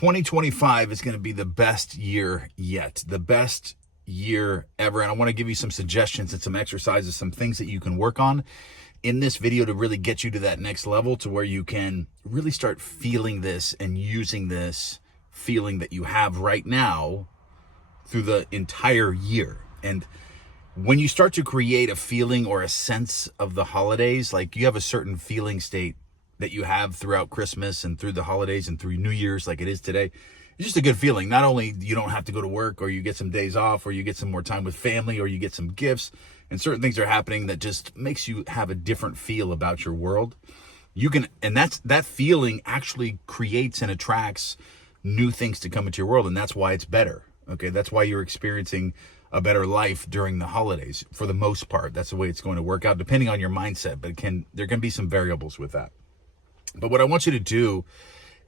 2025 is going to be the best year yet, the best year ever. And I want to give you some suggestions and some exercises, some things that you can work on in this video to really get you to that next level, to where you can really start feeling this and using this feeling that you have right now through the entire year. And when you start to create a feeling or a sense of the holidays, like you have a certain feeling state that you have throughout Christmas and through the holidays and through New Year's, like it is today, it's just a good feeling. Not only you don't have to go to work, or you get some days off, or you get some more time with family, or you get some gifts, and certain things are happening that just makes you have a different feel about your world. You can, and that feeling actually creates and attracts new things to come into your world, and that's why it's better. Okay, that's why you're experiencing a better life during the holidays for the most part. That's the way it's going to work out, depending on your mindset. But there can be some variables with that. But what I want you to do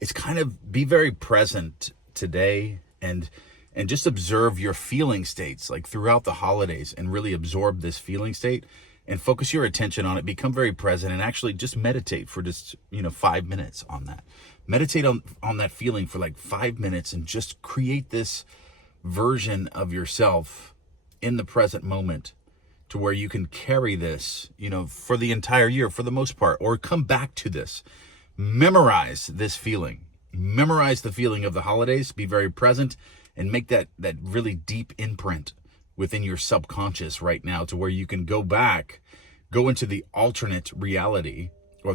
is kind of be very present today and just observe your feeling states like throughout the holidays, and really absorb this feeling state and focus your attention on it. Become very present and actually just meditate for just 5 minutes on that. Meditate on that feeling for like 5 minutes, and just create this version of yourself in the present moment, to where you can carry this for the entire year for the most part, or come back to this. Memorize this feeling. Memorize the feeling of the holidays. Be very present and make that really deep imprint within your subconscious right now, to where you can go back, go into the alternate reality, or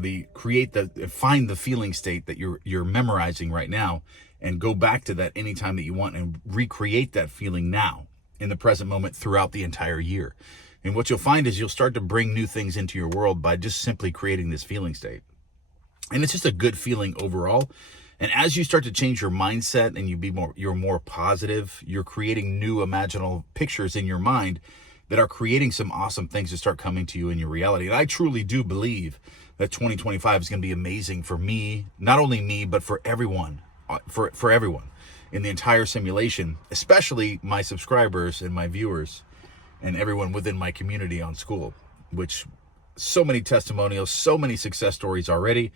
find the feeling state that you're memorizing right now, and go back to that anytime that you want, and recreate that feeling now in the present moment throughout the entire year. And what you'll find is you'll start to bring new things into your world by just simply creating this feeling state. And it's just a good feeling overall. And as you start to change your mindset and you're more positive, you're creating new imaginal pictures in your mind that are creating some awesome things to start coming to you in your reality. And I truly do believe that 2025 is going to be amazing for me, not only me, but for everyone, for everyone in the entire simulation, especially my subscribers and my viewers and everyone within my community on school, which so many testimonials, so many success stories already.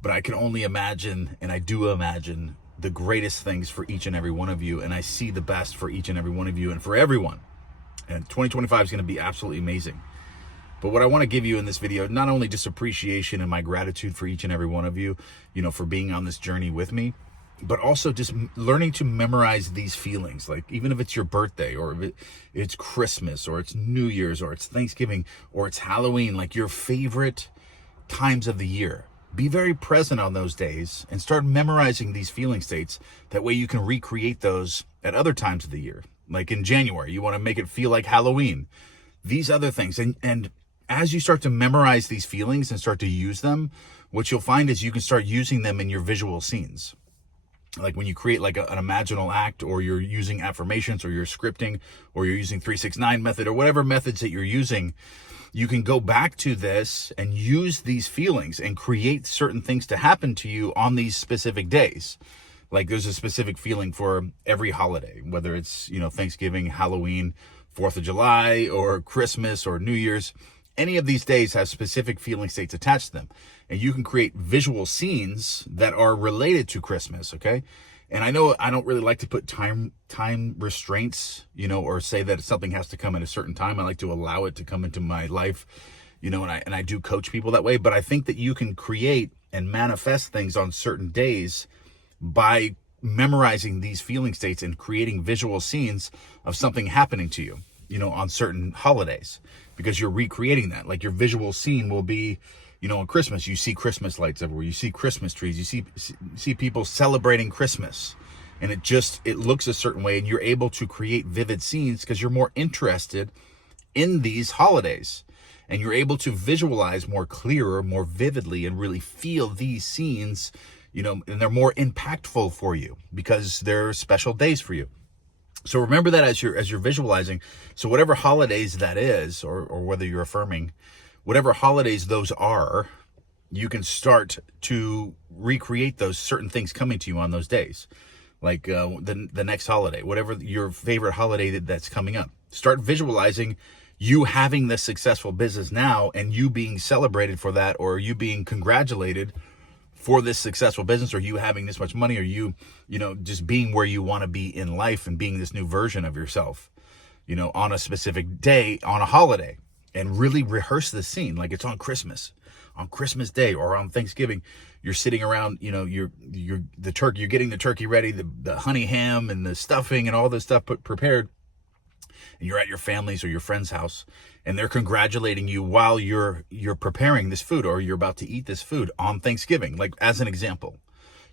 But I can only imagine, and I do imagine, the greatest things for each and every one of you. And I see the best for each and every one of you and for everyone. And 2025 is going to be absolutely amazing. But what I want to give you in this video, not only just appreciation and my gratitude for each and every one of you, for being on this journey with me, but also just learning to memorize these feelings. Like, even if it's your birthday, or if it's Christmas, or it's New Year's, or it's Thanksgiving, or it's Halloween, like your favorite times of the year. Be very present on those days and start memorizing these feeling states. That way you can recreate those at other times of the year. Like in January, you want to make it feel like Halloween. These other things. And as you start to memorize these feelings and start to use them, what you'll find is you can start using them in your visual scenes. Like when you create like an imaginal act, or you're using affirmations, or you're scripting, or you're using 3-6-9 method, or whatever methods that you're using, you can go back to this and use these feelings and create certain things to happen to you on these specific days. Like there's a specific feeling for every holiday, whether it's, Thanksgiving, Halloween, 4th of July, or Christmas, or New Year's. Any of these days have specific feeling states attached to them. And you can create visual scenes that are related to Christmas, okay? And I know I don't really like to put time restraints, or say that something has to come at a certain time. I like to allow it to come into my life, and I do coach people that way. But I think that you can create and manifest things on certain days by memorizing these feeling states and creating visual scenes of something happening to you, on certain holidays, because you're recreating that. Like your visual scene will be, on Christmas, you see Christmas lights everywhere. You see Christmas trees. You see people celebrating Christmas. And it looks a certain way. And you're able to create vivid scenes because you're more interested in these holidays. And you're able to visualize more clearer, more vividly, and really feel these scenes, and they're more impactful for you because they're special days for you. So remember that as you're visualizing. So whatever holidays that is, or whether you're affirming, whatever holidays those are, you can start to recreate those certain things coming to you on those days. Like the next holiday, whatever your favorite holiday that's coming up. Start visualizing you having this successful business now, and you being celebrated for that, or you being congratulated for this successful business, or you having this much money, or you know, just being where you want to be in life and being this new version of yourself, you know, on a specific day, on a holiday, and really rehearse the scene like it's on Christmas Day or on Thanksgiving. You're sitting around, you know, you're getting the turkey ready, the honey ham and the stuffing and all this stuff prepared. And you're at your family's or your friend's house, and they're congratulating you while you're preparing this food, or you're about to eat this food on Thanksgiving. Like, as an example,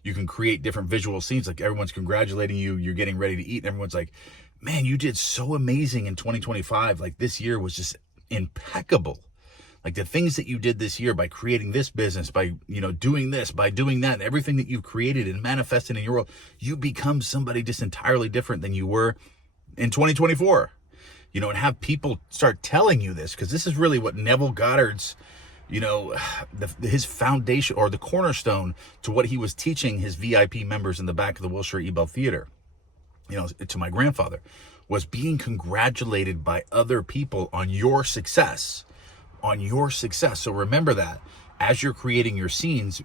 you can create different visual scenes. Like, everyone's congratulating you, you're getting ready to eat, and everyone's like, man, you did so amazing in 2025. Like, this year was just impeccable. Like, the things that you did this year by creating this business, by, you know, doing this, by doing that, and everything that you've created and manifested in your world, you become somebody just entirely different than you were in 2024. You know, and have people start telling you this, because this is really what Neville Goddard's, you know, his foundation, or the cornerstone to what he was teaching his VIP members in the back of the Wilshire Ebell Theater, you know, to my grandfather, was being congratulated by other people on your success, So remember that as you're creating your scenes,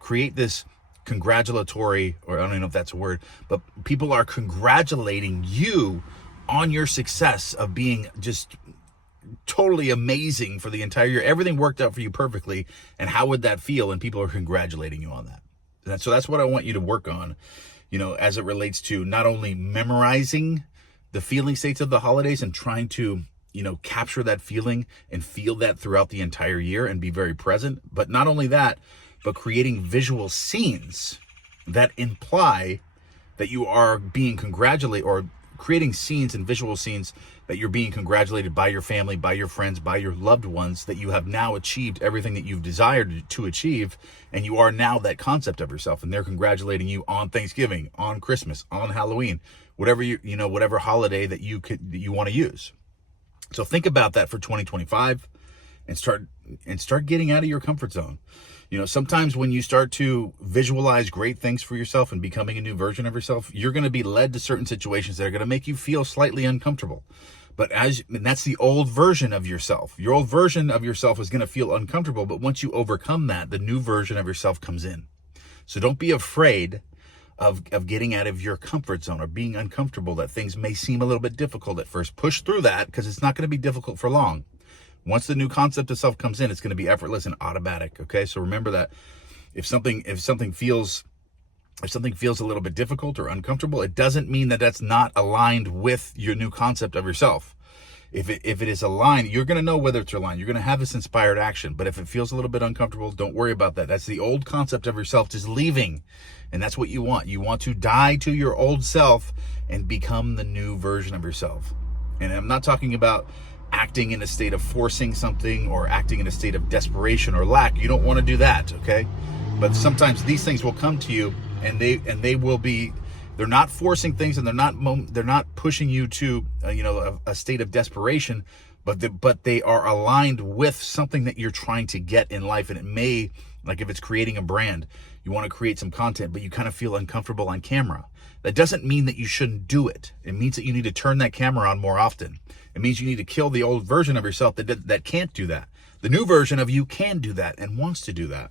create this congratulatory, or I don't even know if that's a word, but people are congratulating you on your success of being just totally amazing for the entire year. Everything worked out for you perfectly. And how would that feel? And people are congratulating you on that. So that's what I want you to work on, you know, as it relates to not only memorizing the feeling states of the holidays and trying to, you know, capture that feeling and feel that throughout the entire year and be very present, but not only that, but creating visual scenes that imply that you are being congratulated, or creating scenes and visual scenes that you're being congratulated by your family, by your friends, by your loved ones, that you have now achieved everything that you've desired to achieve, and you are now that concept of yourself, and they're congratulating you on Thanksgiving, on Christmas, on Halloween, whatever you know, whatever holiday that you want to use. So think about that for 2025, and start getting out of your comfort zone. You know, sometimes when you start to visualize great things for yourself and becoming a new version of yourself, you're going to be led to certain situations that are going to make you feel slightly uncomfortable. But and that's the old version of yourself. Your old version of yourself is going to feel uncomfortable, but once you overcome that, the new version of yourself comes in. So don't be afraid of getting out of your comfort zone or being uncomfortable, that things may seem a little bit difficult at first. Push through that, because it's not going to be difficult for long. Once the new concept of self comes in, it's going to be effortless and automatic. Okay. So remember that if something feels a little bit difficult or uncomfortable, it doesn't mean that that's not aligned with your new concept of yourself. If it is aligned, you're going to know whether it's aligned. You're going to have this inspired action. But if it feels a little bit uncomfortable, don't worry about that. That's the old concept of yourself just leaving. And that's what you want. You want to die to your old self and become the new version of yourself. And I'm not talking about acting in a state of forcing something or acting in a state of desperation or lack. You don't want to do that, okay? But sometimes these things will come to you, and they will be, they're not forcing things, and they're not pushing you to a state of desperation, but they are aligned with something that you're trying to get in life. And it may, like if it's creating a brand, you want to create some content, but you kind of feel uncomfortable on camera. That doesn't mean that you shouldn't do it. It means that you need to turn that camera on more often. It means you need to kill the old version of yourself that can't do that. The new version of you can do that and wants to do that.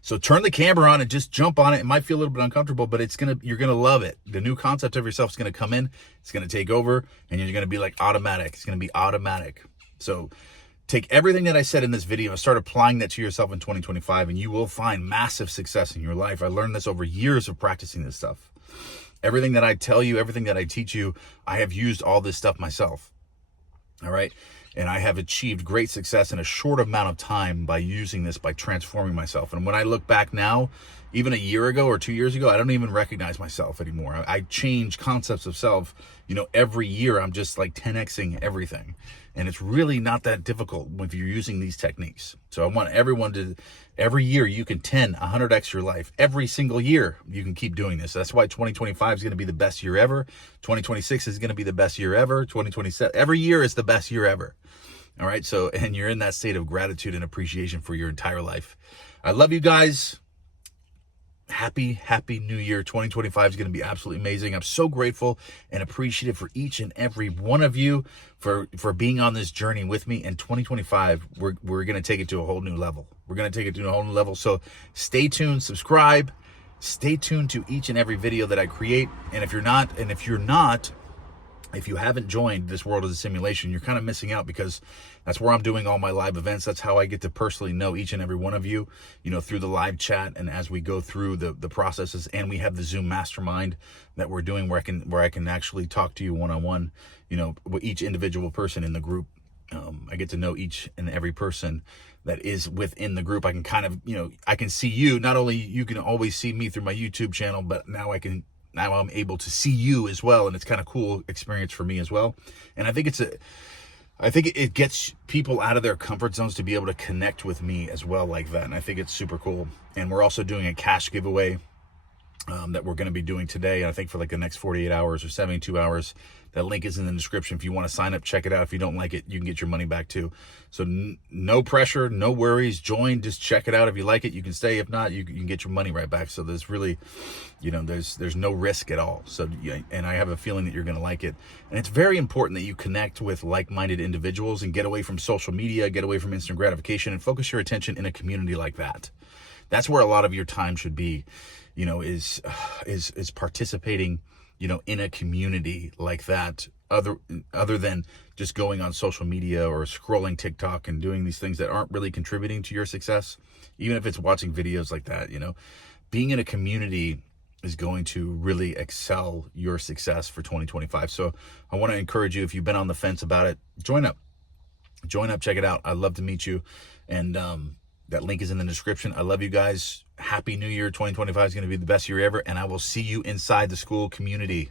So turn the camera on and just jump on it. It might feel a little bit uncomfortable, but you're gonna love it. The new concept of yourself is gonna come in, it's gonna take over, and you're gonna be like automatic. It's gonna be automatic. So take everything that I said in this video and start applying that to yourself in 2025, and you will find massive success in your life. I learned this over years of practicing this stuff. Everything that I tell you, everything that I teach you, I have used all this stuff myself. All right. And I have achieved great success in a short amount of time by using this, by transforming myself. And when I look back now, even a year ago or 2 years ago, I don't even recognize myself anymore. I change concepts of self, every year. I'm just like 10xing everything. And it's really not that difficult if you're using these techniques. So I want everyone to, every year you can 100x your life. Every single year you can keep doing this. That's why 2025 is going to be the best year ever. 2026 is going to be the best year ever. 2027, every year is the best year ever. All right. So, and you're in that state of gratitude and appreciation for your entire life. I love you guys. happy New Year. 2025 is going to be absolutely amazing. I'm so grateful and appreciative for each and every one of you for being on this journey with me. And 2025, we're going to take it to a whole new level. We're going to take it to a whole new level. So stay tuned, subscribe, stay tuned to each and every video that I create. And if you haven't joined This World as a Simulation, you're kind of missing out, because that's where I'm doing all my live events. That's how I get to personally know each and every one of you, through the live chat and as we go through the processes. And we have the Zoom mastermind that we're doing where I can actually talk to you one-on-one, with each individual person in the group. I get to know each and every person that is within the group. I can kind of, I can see you. Not only you can always see me through my YouTube channel, but now I'm able to see you as well, and it's kind of cool experience for me as well. And I think it gets people out of their comfort zones to be able to connect with me as well like that, and I think it's super cool. And we're also doing a cash giveaway that we're going to be doing today, and I think for like the next 48 hours or 72 hours. That link is in the description. If you want to sign up, check it out. If you don't like it, you can get your money back too. So no pressure, no worries. Join, just check it out. If you like it, you can stay. If not, you can get your money right back. So there's really, there's no risk at all. So, and I have a feeling that you're going to like it. And it's very important that you connect with like-minded individuals and get away from social media, get away from instant gratification, and focus your attention in a community like that. That's where a lot of your time should be, is participating in a community like that, other than just going on social media or scrolling TikTok and doing these things that aren't really contributing to your success. Even if it's watching videos like that, being in a community is going to really excel your success for 2025. So I want to encourage you, if you've been on the fence about it, join up, check it out. I'd love to meet you. And, that link is in the description. I love you guys. Happy New Year. 2025 is going to be the best year ever. And I will see you inside the school community.